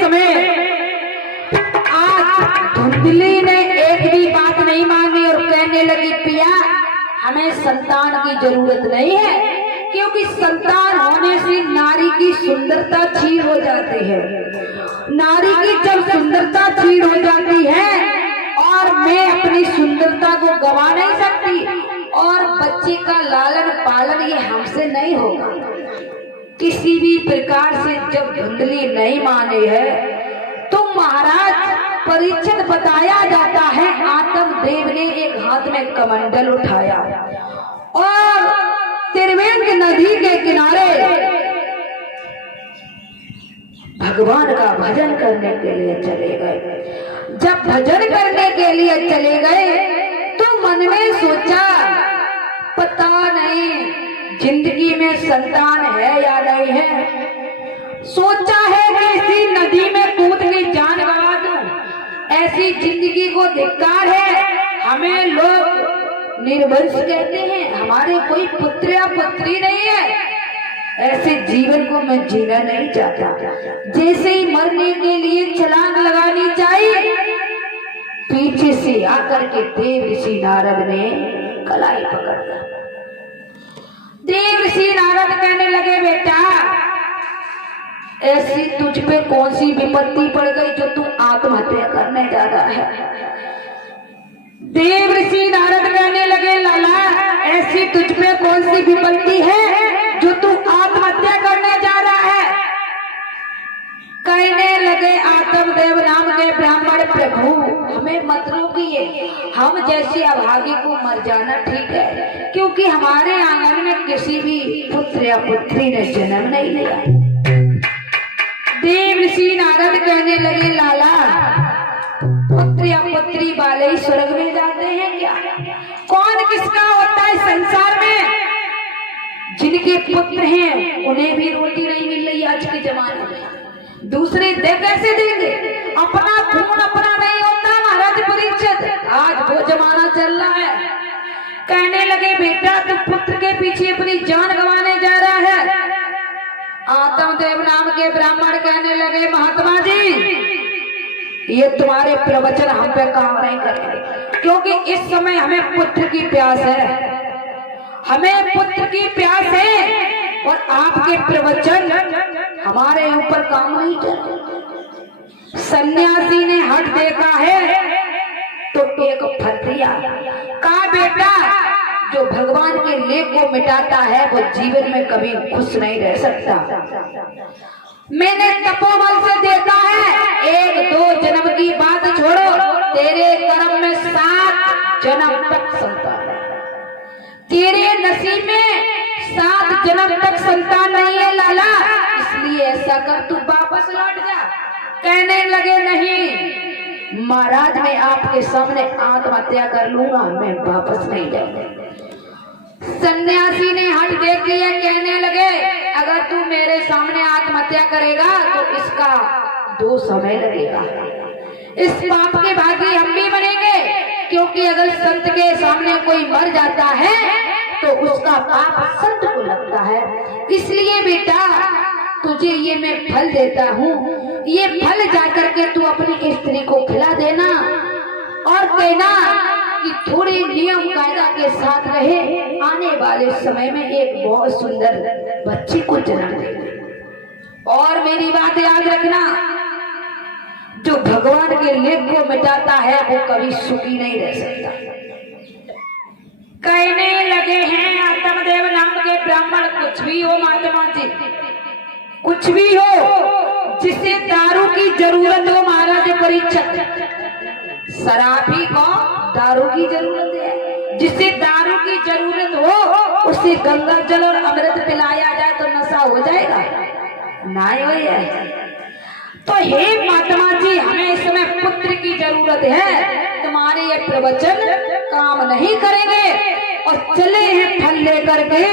समय आज धुंधली ने एक भी बात नहीं मानी और कहने लगी पिया हमें संतान की जरूरत नहीं है, क्योंकि संतान होने से नारी की सुंदरता छीन हो जाती है। नारी की जब सुंदरता छीन हो जाती है और मैं अपनी सुंदरता को गवा नहीं सकती और बच्चे का लालन पालन ये हमसे नहीं होगा। किसी भी प्रकार से जब धुंधली नहीं माने है तो महाराज परीक्षित बताया जाता है आत्म देव ने एक हाथ में कमंडल उठाया और त्रिवेणी नदी के किनारे भगवान का भजन करने के लिए चले गए। जब भजन करने के लिए चले गए तो मन में सोचा पता नहीं जिंदगी में संतान है या नहीं है। सोचा है कि इसी नदी में कूद के जान गवा दूं, ऐसी जिंदगी को धिक्कार है। हमें लोग निर्वंश कहते हैं, हमारे कोई पुत्र या पुत्री नहीं है। ऐसे जीवन को मैं जीना नहीं चाहता। जैसे ही मरने के लिए छलांग लगानी चाहिए पीछे से आकर के देव ऋषि नारद ने कलाई पकड़ ली। देव ऋषि नारद कहने लगे बेटा ऐसी तुझ पे कौन सी विपत्ति पड़ गई जो तू आत्महत्या करने जा रहा है। देव ऋषि नारद कहने लगे लाला ऐसी तुझ पे कौन सी विपत्ति है जो तू आत्महत्या करने जा रहा है। कहने लगे आत्मदेव नाम के ब्राह्मण प्रभु हमें मत रोकिए, हम जैसे अभागी को मर जाना ठीक है, क्योंकि हमारे आंगन में किसी भी पुत्र या पुत्री ने जन्म नहीं लिया। देव ऋषि नारद कहने लगे लाला पुत्र या पुत्री वाले ही स्वर्ग में जाते हैं क्या? कौन किसका होता है संसार में? जिनके पुत्र हैं उन्हें भी रोटी नहीं मिल रही आज के जमाने में, दूसरे दे कैसे देंगे? अपना खून अपना नहीं होता महाराज परीक्षित, आज वो जमाना चल रहा है। कहने लगे बेटा तू पुत्र के पीछे अपनी जान गंवाने जा रहा है। आत्मदेव नाम के ब्राह्मण कहने लगे महात्मा जी ये तुम्हारे प्रवचन हम पे काम नहीं करेंगे, क्योंकि इस समय हमें पुत्र की प्यास है, हमें पुत्र की प्यास है और आपके प्रवचन हमारे ऊपर काम नहीं करते। सन्यासी ने हट देखा है तो एक फल दिया, कहा बेटा जो भगवान के लेख को मिटाता है वो जीवन में कभी खुश नहीं रह सकता। मैंने तपोबल से देखा है एक दो जन्म की बात छोड़ो तेरे कर्म में 7 जन्म तक संतान है, तेरे नसीब में 7 जन्म तक संतान नहीं है लाला, इसलिए ऐसा कर तू वापस लौट जा। कहने लगे नहीं महाराज मैं आपके सामने आत्महत्या कर लूंगा, मैं वापस नहीं जाऊंगा। सन्यासी ने हट देख लिया, कहने लगे अगर तू मेरे सामने आत्महत्या करेगा तो इसका 2 समय लगेगा, इस पाप के भागी हम भी बनेंगे, क्योंकि अगर संत के सामने कोई मर जाता है तो उसका पाप संत को लगता है। इसलिए बेटा तुझे ये मैं फल देता हूँ, ये फल जाकर के तू अपनी स्त्री को खिला देना और कहना कि थोड़े नियम कायदा के साथ रहे, आने वाले समय में एक बहुत सुंदर बच्ची को जन्म देगा। और मेरी बात याद रखना जो भगवान के लेख को मिटाता है वो कभी सुखी नहीं रह सकता। कहने लगे हैं आत्मदेव नाम के ब्राह्मण कुछ भी हो महात्मा जी, कुछ भी हो, जिसे दारू की जरूरत हो महाराज परीक्षित, शराबी को दारू की जरूरत है, जिसे दारू की जरूरत हो उसे गंगा जल और अमृत पिलाया जाए तो नशा हो जाएगा, नहीं हो जाए। तो हे महात्मा जी हमें इस समय पुत्र की जरूरत है, तुम्हारे ये प्रवचन काम नहीं करेंगे। और चले हैं फल लेकर के,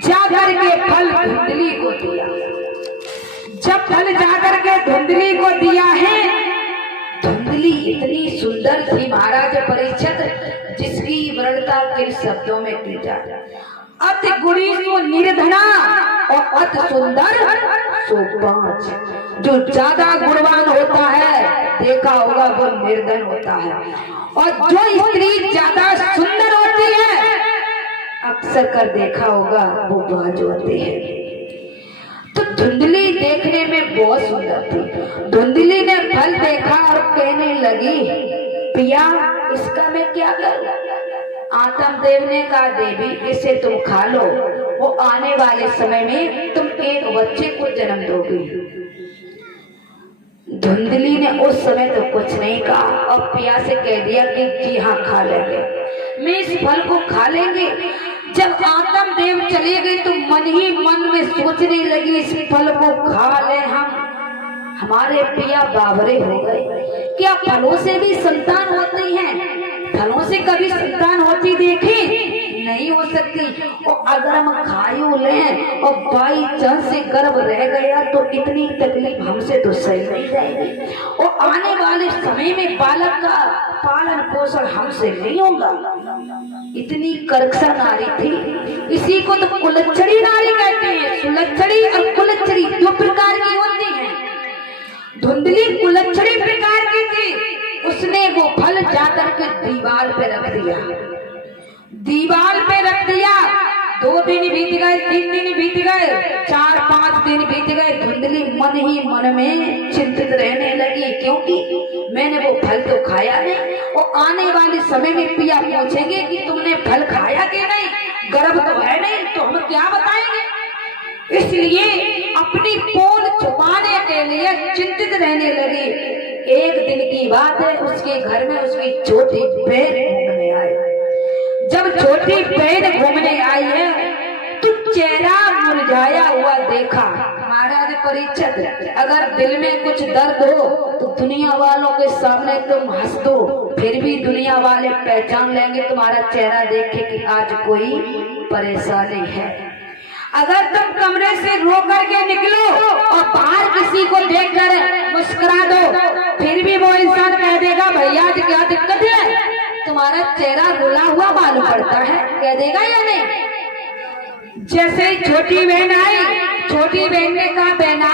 जाकर के फल धुंधली को दिया। जब फल जाकर के धुंधली को दिया है, धुंधली इतनी सुंदर थी महाराज परीक्षित जिसकी वर्णता किन शब्दों में की जाए। अति गुणी सो निर्धना और अति सुंदर सो 5। जो ज्यादा गुणवान होता है देखा होगा वो निर्धन होता है, और जो स्त्री ज्यादा सुंदर होती है अक्सर कर देखा होगा वो बाज होते हैं। तो धुंधली देखने में बहुत सुंदर थी। धुंधली ने फल देखा और कहने लगी, पिया इसका मैं क्या करूं? आत्मदेव ने कहा, देवी इसे तुम खा लो, वो आने वाले समय में तुम एक बच्चे को जन्म दोगी। धुंधली ने उस समय तो कुछ नहीं कहा और पिया से कह दिया कि जी हाँ खा लेंगे, मैं इस फल को खा लेंगे। जब आत्मदेव चली गई तो मन ही मन में सोचने लगी, इस फल को खा ले हम। हमारे पिया बावरे हो गए। क्या फलों से भी संतान होती है? फलों से कभी संतान होती देखी नहीं हो सकती। और अगर हम खायू लें और बाई चांस से गर्भ रह गया तो इतनी तकलीफ हमसे तो सही नहीं जाएगी, और आने वाले समय में बालक का पालन पोषण हमसे नहीं होगा। इतनी कर्कशा नारी थी। इसी को तो कुलच्छड़ी नारी कहते हैं। सुलच्छड़ी और कुलच्छड़ी दो प्रकार की होती है। धुंधली कुलच्छड़ी प्रकार की थी। उसने वो फल जाकर के दीवार पे रख दिया। दीवार पे रख दिया। 2 दिन बीत गए, 3 दिन बीत गए, 4-5 दिन बीत गए। धुंधली मन ही मन में चिंतित रहने लगी, क्योंकि मैंने वो फल तो खाया नहीं, और आने वाले समय में पिया पूछेंगे कि तुमने फल खाया कि नहीं, गर्भ तो है नहीं, तो हम क्या बताएंगे। इसलिए अपनी पोल छुपाने के लिए चिंतित रहने लगी। एक दिन की बात है, उसके घर में उसकी छोटी बहन घूमने आई। जब छोटी बहन घूमने आई है तो चेहरा मुरझाया हुआ देखा। महाराज परीक्षित, अगर दिल में कुछ दर्द हो तो दुनिया वालों के सामने तुम हंस दो, फिर भी दुनिया वाले पहचान लेंगे तुम्हारा चेहरा देखे कि आज कोई परेशानी है। अगर तुम कमरे से रो करके निकलो और बाहर किसी को देखकर मुस्कुरा दो, फिर भी वो इंसान कह देगा भैया जी क्या दिक्कत है, तुम्हारा चेहरा रुला हुआ मालूम पड़ता है, कह देगा या नहीं। जैसे ही छोटी बहन आई, छोटी बहन ने कहा, बहना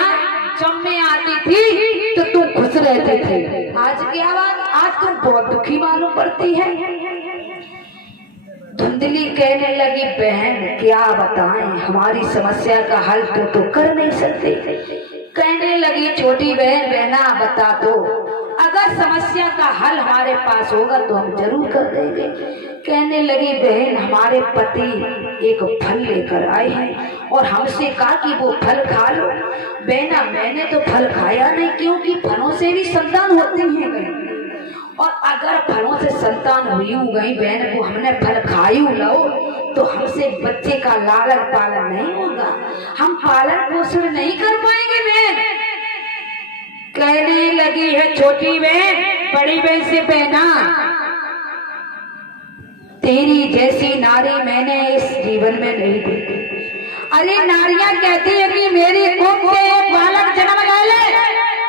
जब मैं आती थी तो तुम खुश रहते थे, आज क्या बात, आज तुम बहुत दुखी मालूम पड़ती है। धुंधली कहने लगी, बहन क्या बताएं, हमारी समस्या का हल तो कर नहीं सकते। कहने लगी छोटी बहन, बहना बता दो, अगर समस्या का हल हमारे पास होगा तो हम जरूर कर देंगे। कहने लगी, बहन हमारे पति एक फल लेकर आए हैं और हमसे कहा कि वो फल खा लो। बहना मैंने तो फल खाया नहीं, क्योंकि फलों से भी संतान होती है, और अगर फलों से संतान हुई गई बहन को हमने फल खायू लो तो हमसे बच्चे का लालन पालन नहीं होगा, हम पालन पोषण नहीं कर पाएंगे बहन। कहने लगी है छोटी बहन बड़ी बहन से, बहना तेरी जैसी नारी मैंने इस जीवन में नहीं देखी। अरे नारियां कहती है कि मेरी कुख से एक बालक जन्म ले,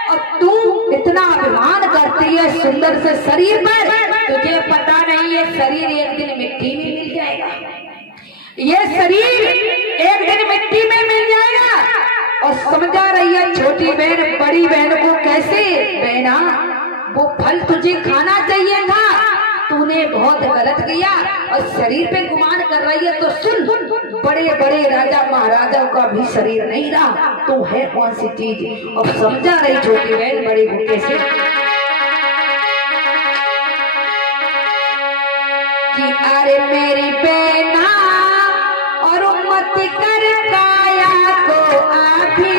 और तू इतना अभिमान करती है सुंदर से शरीर पर, तुझे पता नहीं ये शरीर एक दिन मिट्टी में मिल जाएगा, ये शरीर एक दिन मिट्टी में मिल जाएगा। और समझा रही है छोटी बहन बड़ी बहन को कैसे, बहना वो फल तुझे खाना चाहिए था, तूने बहुत गलत किया और शरीर पे गुमान कर रही है। तो सुन, बड़े बड़े राजा महाराजाओं का भी शरीर नहीं रहा, तू है कौन सी चीज। और समझा रही छोटी बहन बड़ी को कैसे कि अरे मेरी बहना और मत कर काया को आभी